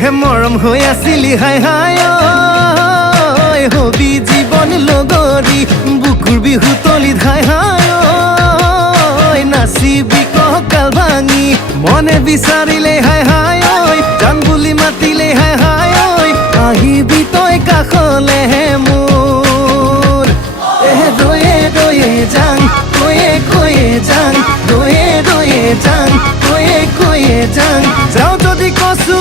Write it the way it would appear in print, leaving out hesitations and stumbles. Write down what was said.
হে মৰম হৈ আছিলি হাই হাই ঐ হবি জীৱন লগৰী বুকুৰ বিহু তলিত হাই হাই ঐ নাচিবি কঁকাল ভাঙি মনে বিচাৰিলে হাই হাই ঐ জান বুলি মাতিলে হাই হাই ঐ আহিবি তই কাষলে হে মোৰ দয়ে দয়ে যাং কৈয়ে কৈয়ে যাং দয়ে দয়ে যাং কৈয়ে কৈয়ে যাং যাওঁ যদি কচু